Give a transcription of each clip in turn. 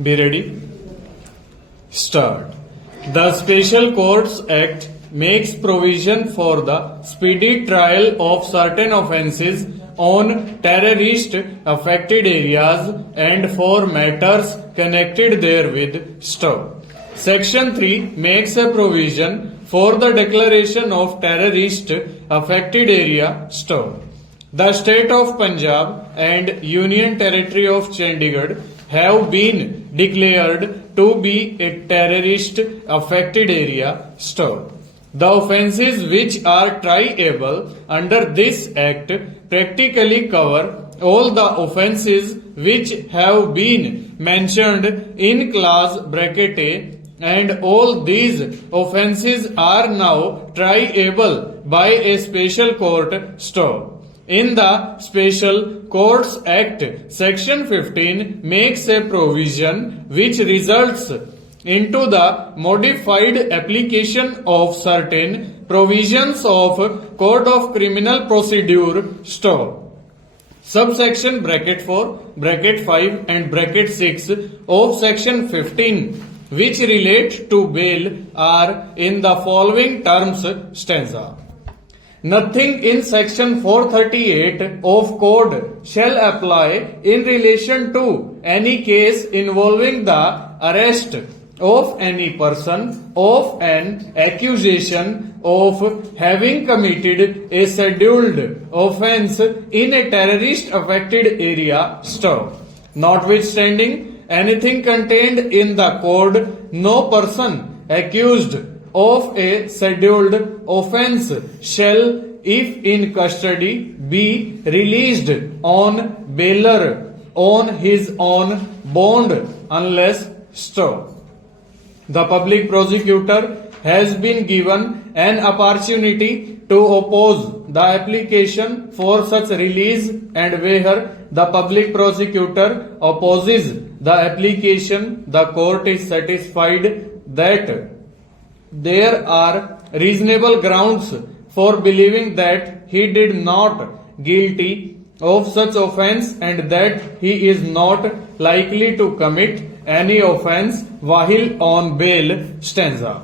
Be ready. Start. The Special Courts Act makes provision for the speedy trial of certain offences on terrorist affected areas and for matters connected therewith. Stop. Section 3 makes a provision for the declaration of terrorist affected area. Stop. The state of Punjab and Union Territory of Chandigarh have been declared to be a terrorist affected area. Stop. The offences which are triable under this act practically cover all the offences which have been mentioned in clause bracket A, and all these offences are now triable by a special court. Stop. In the Special Courts Act, Section 15 makes a provision which results into the modified application of certain provisions of Code of Criminal Procedure. Stop. Subsection bracket 4, bracket 5 and bracket 6 of Section 15 which relate to bail are in the following terms. Stanza. Nothing in section 438 of Code shall apply in relation to any case involving the arrest of any person of an accusation of having committed a scheduled offense in a terrorist affected area. Stop. Notwithstanding anything contained in the code, no person accused of a scheduled offense shall, if in custody, be released on bail on his own bond unless. Stop. The public prosecutor has been given an opportunity to oppose the application for such release, and where the public prosecutor opposes the application, the court is satisfied that there are reasonable grounds for believing that he did not guilty of such offense and that he is not likely to commit any offense while on bail. Stanza.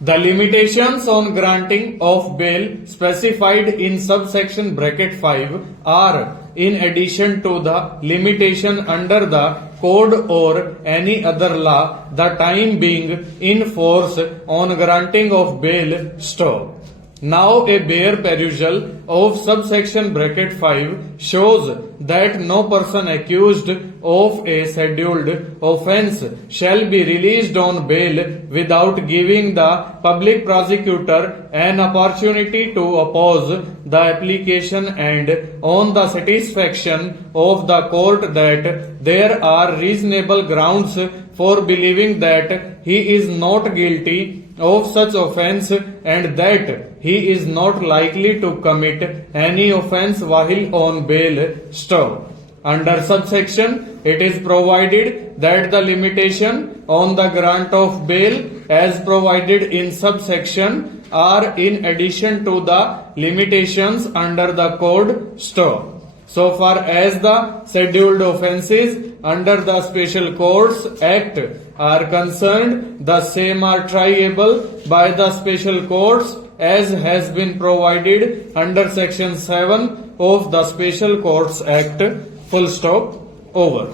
The limitations on granting of bail specified in subsection bracket 5 are in addition to the limitation under the code or any other law, the time being in force on granting of bail. Stop. Now a bare perusal of subsection bracket 5 shows that no person accused of a scheduled offense shall be released on bail without giving the public prosecutor an opportunity to oppose the application and on the satisfaction of the court that there are reasonable grounds for believing that he is not guilty of such offense and that he is not likely to commit any offense while on bail. Stop. Under subsection, it is provided that the limitation on the grant of bail as provided in subsection are in addition to the limitations under the code. Stop. So far as the scheduled offences under the Special Courts Act are concerned, the same are triable by the special courts as has been provided under section 7 of the Special Courts Act. Full stop. Over.